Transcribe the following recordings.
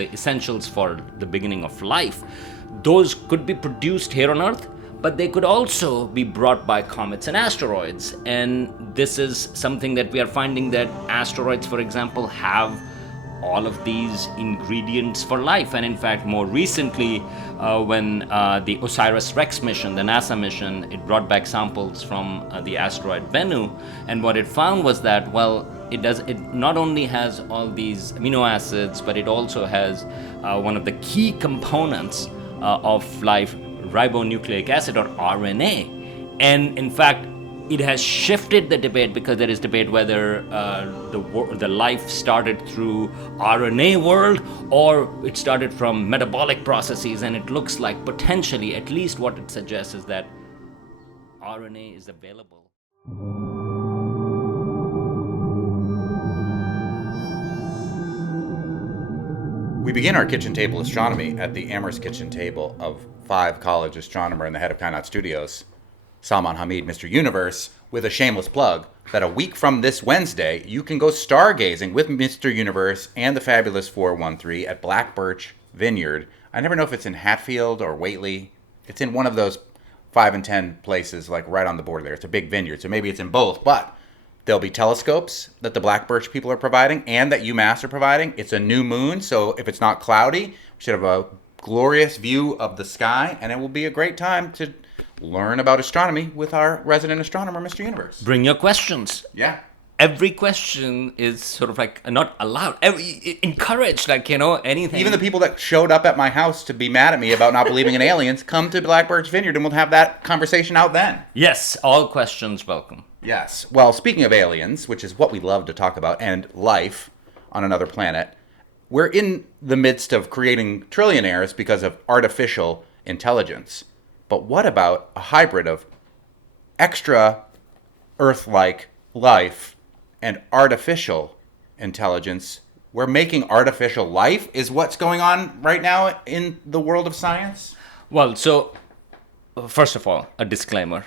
the essentials for the beginning of life, those could be produced here on Earth, but they could also be brought by comets and asteroids. And this is something that we are finding, that asteroids, for example, have all of these ingredients for life. And in fact, more recently, when the OSIRIS-REx mission, the NASA mission, it brought back samples from the asteroid Bennu, and what it found was that, well, it not only has all these amino acids, but it also has one of the key components of life, ribonucleic acid, or RNA. And in fact, it has shifted the debate, because there is debate whether the life started through RNA world or it started from metabolic processes. And it looks like potentially, at least what it suggests, is that RNA is available. We begin our kitchen table astronomy at the Amherst kitchen table of 5 college astronomer and the head of Kainaat Studios, Salman Hameed, Mr. Universe, with a shameless plug that a week from this Wednesday, you can go stargazing with Mr. Universe and the fabulous 413 at Blackbirch Vineyard. I never know if it's in Hatfield or Whately. It's in one of those 5 and 10 places, like right on the border there. It's a big vineyard, so maybe it's in both. But there'll be telescopes that the Blackbirch people are providing and that UMass are providing. It's a new moon, so if it's not cloudy, we should have a glorious view of the sky, and it will be a great time to learn about astronomy with our resident astronomer, Mr. Universe. Bring your questions. Yeah. Every question is sort of like not allowed, encouraged, like, anything. Even the people that showed up at my house to be mad at me about not believing in aliens, come to Blackbirch Vineyard and we'll have that conversation out then. Yes, all questions welcome. Yes. Well, speaking of aliens, which is what we love to talk about, and life on another planet, we're in the midst of creating trillionaires because of artificial intelligence. But what about a hybrid of extra Earth-like life and artificial intelligence? We're making artificial life is what's going on right now in the world of science? Well, so first of all, a disclaimer.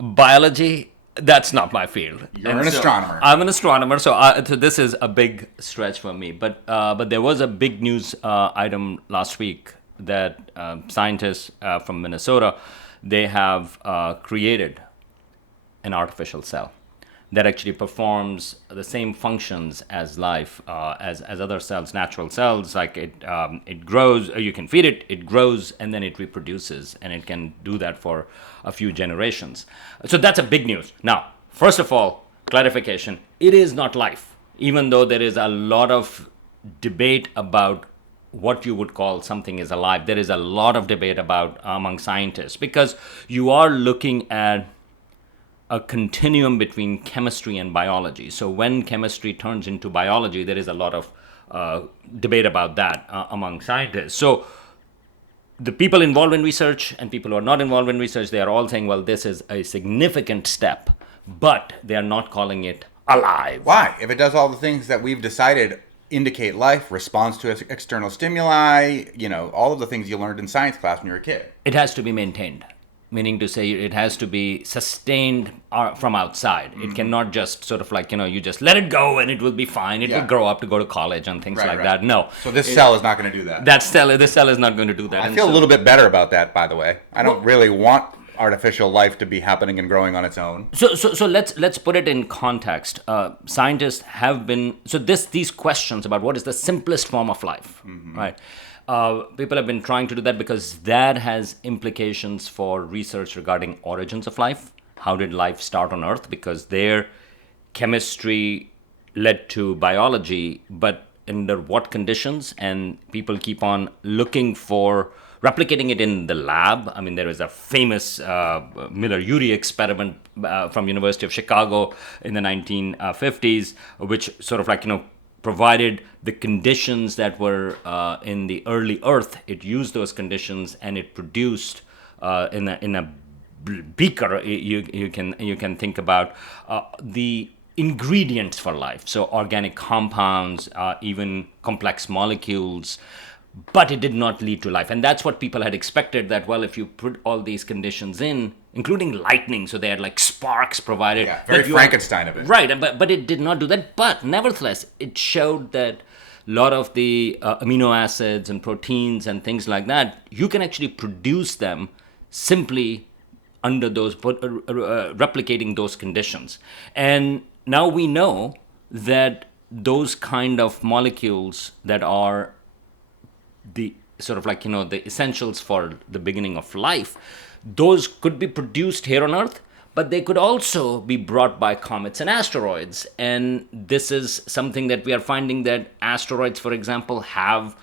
Biology, that's not my field. You're an astronomer. I'm an astronomer, so this is a big stretch for me. But there was a big news item last week that scientists from Minnesota, they have created an artificial cell that actually performs the same functions as life, as other cells, natural cells. Like it grows, you can feed it, it grows, and then it reproduces, and it can do that for a few generations. So that's a big news. Now, first of all, clarification, it is not life, even though there is a lot of debate about what you would call something is alive. There is a lot of debate about among scientists, because you are looking at a continuum between chemistry and biology. So when chemistry turns into biology, there is a lot of debate about that among scientists. So the people involved in research and people who are not involved in research, they are all saying, well, this is a significant step, but they are not calling it alive. Why? If it does all the things that we've decided indicate life, responds to external stimuli, all of the things you learned in science class when you were a kid. It has to be maintained, meaning to say it has to be sustained from outside. Mm-hmm. It cannot just sort of like, you just let it go and it will be fine. It will grow up to go to college and things like that. No. So this cell is not going to do that. This cell is not going to do that. I feel a little bit better about that, by the way. I don't really want artificial life to be happening and growing on its own. So let's put it in context. Scientists have been these questions about what is the simplest form of life, right? People have been trying to do that because that has implications for research regarding origins of life. How did life start on Earth? Because their chemistry led to biology, but under what conditions? And people keep on looking for replicating it in the lab. I mean, there is a famous Miller-Urey experiment from University of Chicago in the 1950s, which sort of like, provided the conditions that were in the early Earth. It used those conditions and it produced in a beaker. You can think about the ingredients for life. So organic compounds, even complex molecules. But it did not lead to life. And that's what people had expected, that, well, if you put all these conditions in, including lightning, so they had like sparks provided. Yeah, very Frankenstein of it. Right, but it did not do that. But nevertheless, it showed that lot of the amino acids and proteins and things like that, you can actually produce them simply under those replicating those conditions. And now we know that those kind of molecules that are the sort of like, the essentials for the beginning of life, those could be produced here on Earth, but they could also be brought by comets and asteroids. And this is something that we are finding, that asteroids, for example, have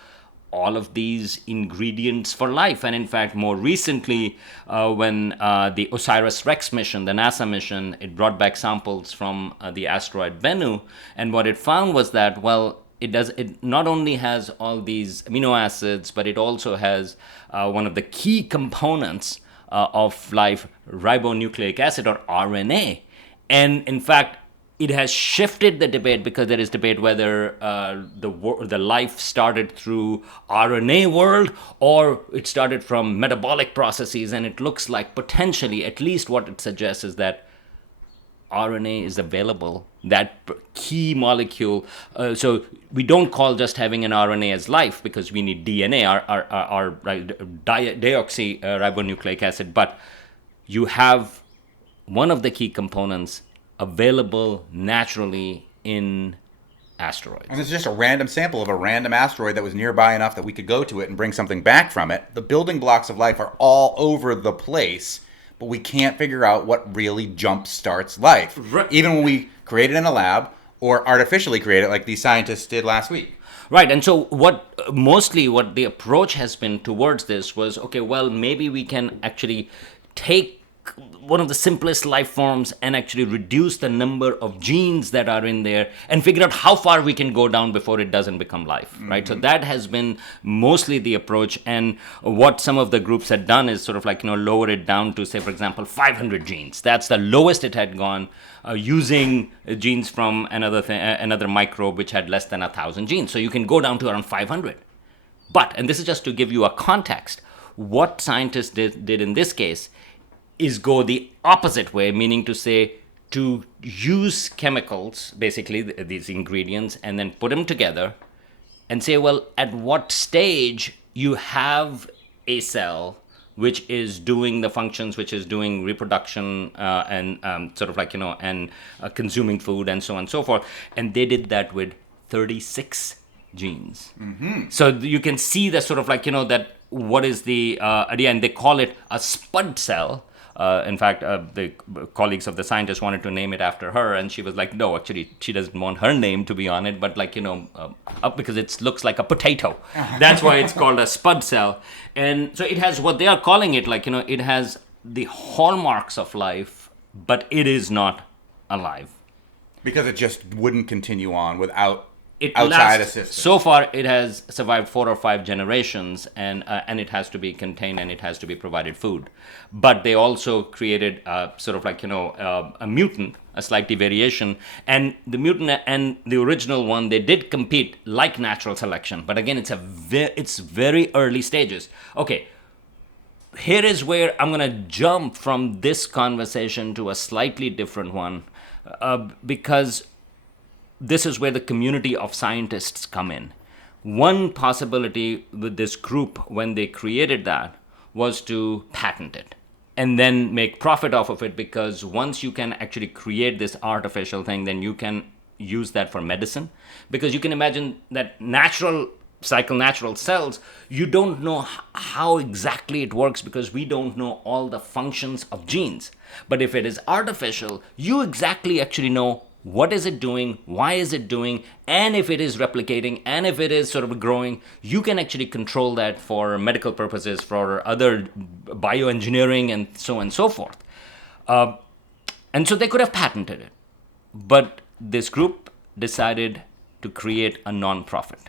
all of these ingredients for life. And in fact, more recently, when the OSIRIS-REx mission, the NASA mission, it brought back samples from the asteroid Bennu, and what it found was that, well, it not only has all these amino acids, but it also has one of the key components of life, ribonucleic acid, or RNA. And in fact, it has shifted the debate, because there is debate whether the life started through RNA world or it started from metabolic processes. And it looks like potentially, at least what it suggests, is that RNA is available, that key molecule. So we don't call just having an RNA as life, because we need DNA, our deoxyribonucleic acid. But you have one of the key components available naturally in asteroids. And it's just a random sample of a random asteroid that was nearby enough that we could go to it and bring something back from it. The building blocks of life are all over the place, but we can't figure out what really jump starts life. Right. Even when we create it in a lab or artificially create it like these scientists did last week. Right. And so what the approach has been towards this was, okay, well, maybe we can actually take one of the simplest life forms and actually reduce the number of genes that are in there and figure out how far we can go down before it doesn't become life, right? So that has been mostly the approach. And what some of the groups had done is sort of like, lower it down to, say, for example, 500 genes. That's the lowest it had gone, using genes from another microbe which had less than 1,000 genes. So you can go down to around 500. But, and this is just to give you a context, what scientists did in this case is go the opposite way, meaning to say, to use chemicals, basically these ingredients, and then put them together and say, well, at what stage you have a cell which is doing the functions, which is doing reproduction and sort of like, and consuming food and so on and so forth. And they did that with 36 genes. Mm-hmm. So you can see the sort of like, that what is the idea, and they call it a SpudCell. In fact, the colleagues of the scientists wanted to name it after her, and she was like, no, actually, she doesn't want her name to be on it, but like, because it looks like a potato. That's why it's called a SpudCell. And so it has what they are calling it, like, it has the hallmarks of life, but it is not alive. Because it just wouldn't continue on without Outside lasts, assistance. So far, it has survived 4 or 5 generations, and it has to be contained and it has to be provided food. But they also created sort of like a mutant, a slight variation, and the mutant and the original one, they did compete like natural selection. But again, it's very early stages. Okay, here is where I'm gonna jump from this conversation to a slightly different one, because this is where the community of scientists come in. One possibility with this group, when they created that, was to patent it and then make profit off of it, because once you can actually create this artificial thing, then you can use that for medicine. Because you can imagine that natural cells, you don't know how exactly it works, because we don't know all the functions of genes. But if it is artificial, you exactly actually know what is it doing, why is it doing, and if it is replicating, and if it is sort of growing, you can actually control that for medical purposes, for other bioengineering, and so on and so forth. And so they could have patented it. But this group decided to create a non-profit.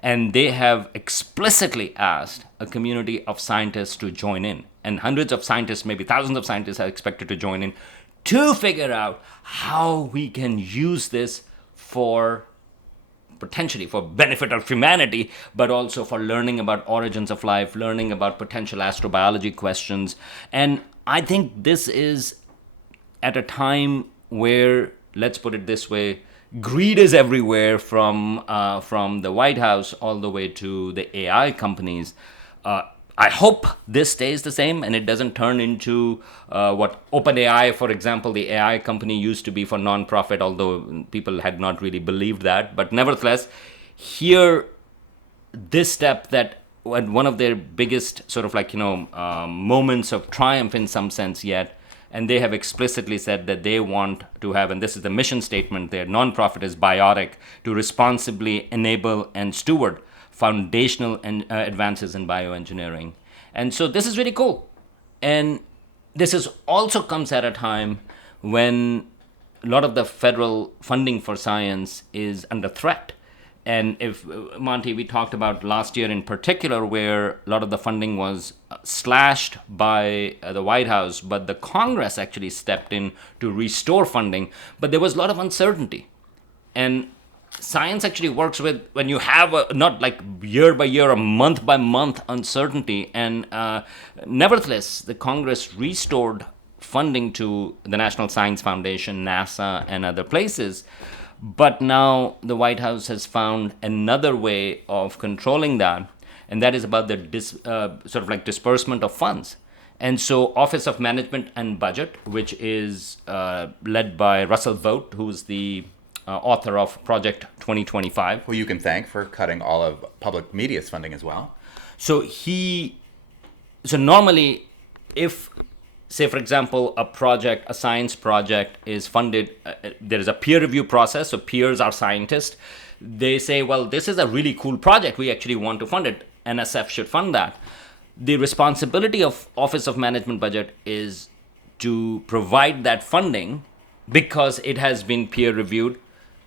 And they have explicitly asked a community of scientists to join in. And hundreds of scientists, maybe thousands of scientists are expected to join in to figure out how we can use this for potentially for benefit of humanity, but also for learning about origins of life, learning about potential astrobiology questions. And I think this is at a time where, let's put it this way, greed is everywhere from the White House all the way to the AI companies. I hope this stays the same and it doesn't turn into what OpenAI, for example, the AI company used to be for non-profit, although people had not really believed that. But nevertheless, here, this step that one of their biggest sort of moments of triumph in some sense yet, and they have explicitly said that they want to have, and this is the mission statement, their nonprofit is biotic, to responsibly enable and steward foundational advances in bioengineering. And so this is really cool. And this is also comes at a time when a lot of the federal funding for science is under threat. And if, Monty, we talked about last year in particular, where a lot of the funding was slashed by the White House, but the Congress actually stepped in to restore funding. But there was a lot of uncertainty. And science actually works with when you have not like year by year or month by month uncertainty. And nevertheless, the Congress restored funding to the National Science Foundation, NASA, and other places. But now the White House has found another way of controlling that, and that is about the disbursement of funds. And so Office of Management and Budget, which is led by Russell Vought, who's the author of Project 2025. Who you can thank for cutting all of public media's funding as well. So normally, if, say, for example, a science project is funded, there is a peer review process, so peers are scientists. They say, well, this is a really cool project, we actually want to fund it. NSF should fund that. The responsibility of Office of Management Budget is to provide that funding because it has been peer reviewed.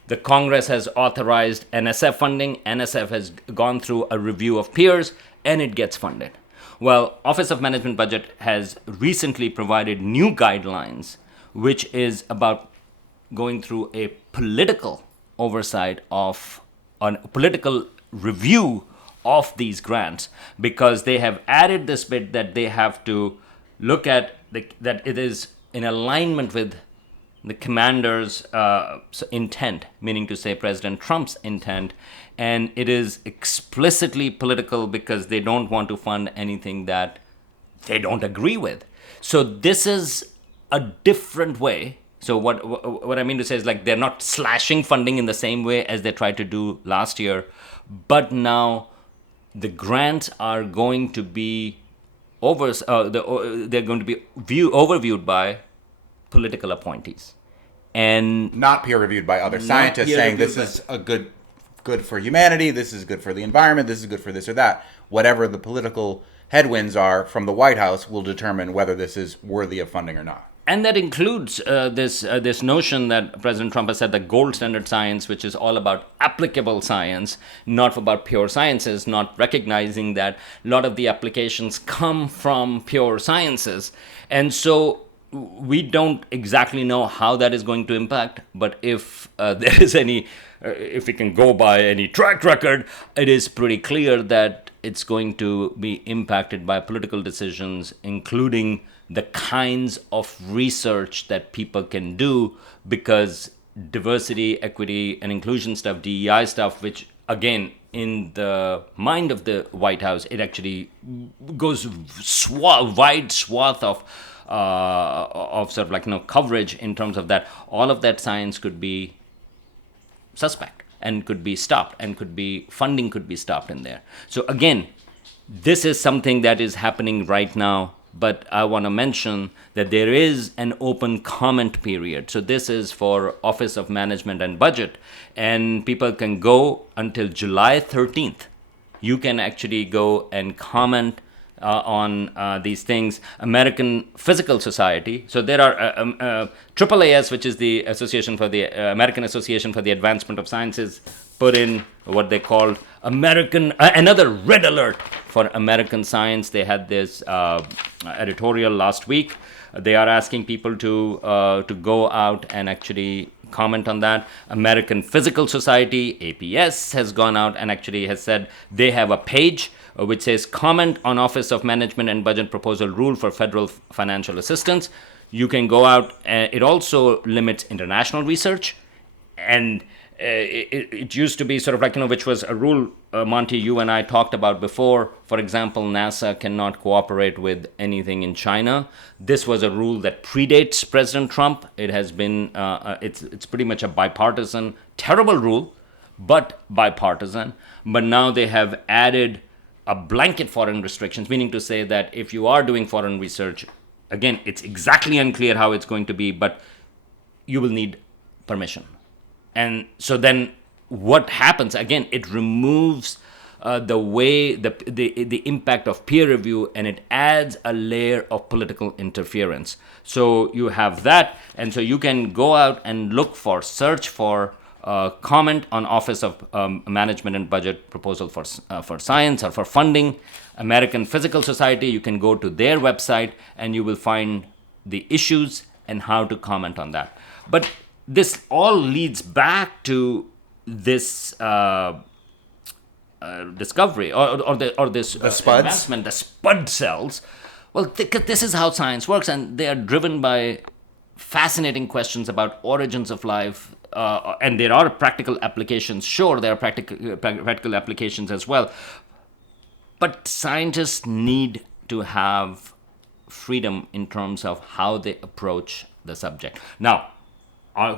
The Congress has authorized NSF funding. NSF has gone through a review of peers, and it gets funded. Well, Office of Management Budget has recently provided new guidelines, which is about going through a political oversight of a political review of these grants, because they have added this bit that they have to look at that it is in alignment with the commander's intent, meaning to say President Trump's intent, and it is explicitly political because they don't want to fund anything that they don't agree with. So this is a different way. So what I mean to say is, like, they're not slashing funding in the same way as they tried to do last year, but now the grants are going to be they're going to be overviewed by political appointees, and not peer reviewed by other scientists saying this is a good for humanity, this is good for the environment, this is good for this or that. Whatever the political headwinds are from the White House will determine whether this is worthy of funding or not. And that includes this notion that President Trump has said, the gold standard science, which is all about applicable science, not about pure sciences, not recognizing that a lot of the applications come from pure sciences. And so we don't exactly know how that is going to impact, but if there is any, if we can go by any track record, it is pretty clear that it's going to be impacted by political decisions, including the kinds of research that people can do, because diversity, equity, and inclusion stuff, DEI stuff, which again, in the mind of the White House, it actually goes wide swath of coverage in terms of that. All of that science could be suspect and could be stopped, and funding could be stopped in there. So again, this is something that is happening right now. But I want to mention that there is an open comment period. So this is for Office of Management and Budget, and people can go until July 13th. You can actually go and comment on these things. American Physical Society. So there are AAAS, which is the Association for the American Association for the Advancement of Sciences, put in what they called another red alert for American science. They had this editorial last week. They are asking people to go out and actually comment on that. American Physical Society, APS, has gone out and actually has said they have a page which says comment on Office of Management and Budget proposal rule for federal financial assistance. You can go out. It also limits international research, and it used to be sort of like, which was a rule, Monty, you and I talked about before. For example, NASA cannot cooperate with anything in China. This was a rule that predates President Trump. It has been, it's pretty much a bipartisan, terrible rule, but bipartisan. But now they have added a blanket foreign restrictions, meaning to say that if you are doing foreign research, again, it's exactly unclear how it's going to be, but you will need permission. And so then what happens, again, it removes the way, the impact of peer review, and it adds a layer of political interference. So you have that, and so you can go out and search for comment on Office of Management and Budget proposal for science or for funding, American Physical Society. You can go to their website and you will find the issues and how to comment on that. But this all leads back to this discovery or this investment, the SpudCells. Well, this is how science works, and they are driven by fascinating questions about origins of life, and there are practical applications. Sure, there are practical applications as well, but scientists need to have freedom in terms of how they approach the subject. Now,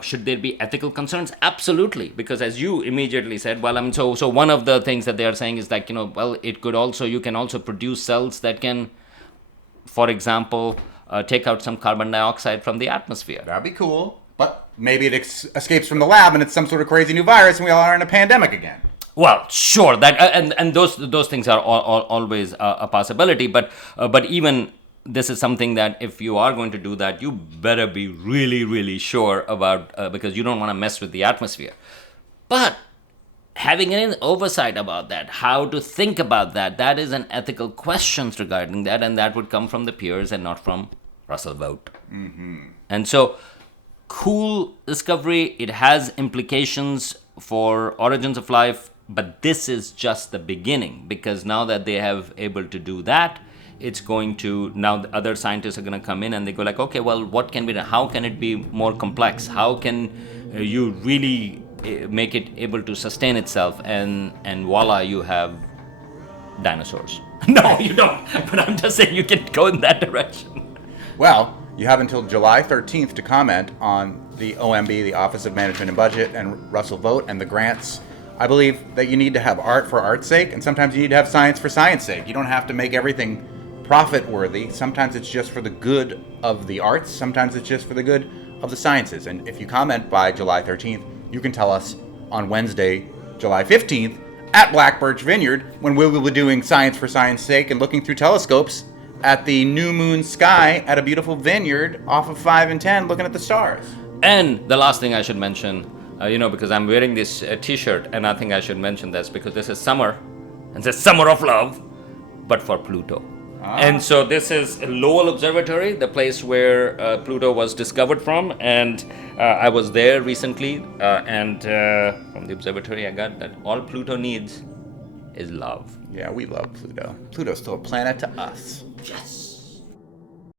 should there be ethical concerns? Absolutely, because as you immediately said, well, so one of the things that they are saying is like, well, you can also produce cells that can, for example, take out some carbon dioxide from the atmosphere. That'd be cool, but maybe it escapes from the lab and it's some sort of crazy new virus and we all are in a pandemic again. Well, sure, that and those things are always a possibility, but even this is something that if you are going to do that, you better be really, really sure about, because you don't want to mess with the atmosphere. But having an oversight about that, how to think about that is an ethical question regarding that, and that would come from the peers and not from Russell Vogt. Mm-hmm. And so, cool discovery. It has implications for origins of life, but this is just the beginning, because now that they have able to do that, it's going to, now the other scientists are going to come in and they go like, okay, well, what can be done? How can it be more complex? How can you really make it able to sustain itself? And voila, you have dinosaurs. No, you don't. But I'm just saying you can go in that direction. Well, you have until July 13th to comment on the OMB, the Office of Management and Budget, and Russell Vogt and the grants. I believe that you need to have art for art's sake, and sometimes you need to have science for science sake. You don't have to make everything profit worthy. Sometimes it's just for the good of the arts. Sometimes it's just for the good of the sciences. And if you comment by July 13th, you can tell us on Wednesday, July 15th, at Blackbirch Vineyard, when we will be doing science for science sake and looking through telescopes at the new moon sky at a beautiful vineyard off of 5 and 10, looking at the stars. And the last thing I should mention, because I'm wearing this t-shirt, and I think I should mention this because this is summer, and it's a summer of love, but for Pluto. And so this is Lowell Observatory, the place where Pluto was discovered from, and I was there recently, and from the observatory I got that all Pluto needs is love. Yeah, we love Pluto. Pluto's still a planet to us. Yes.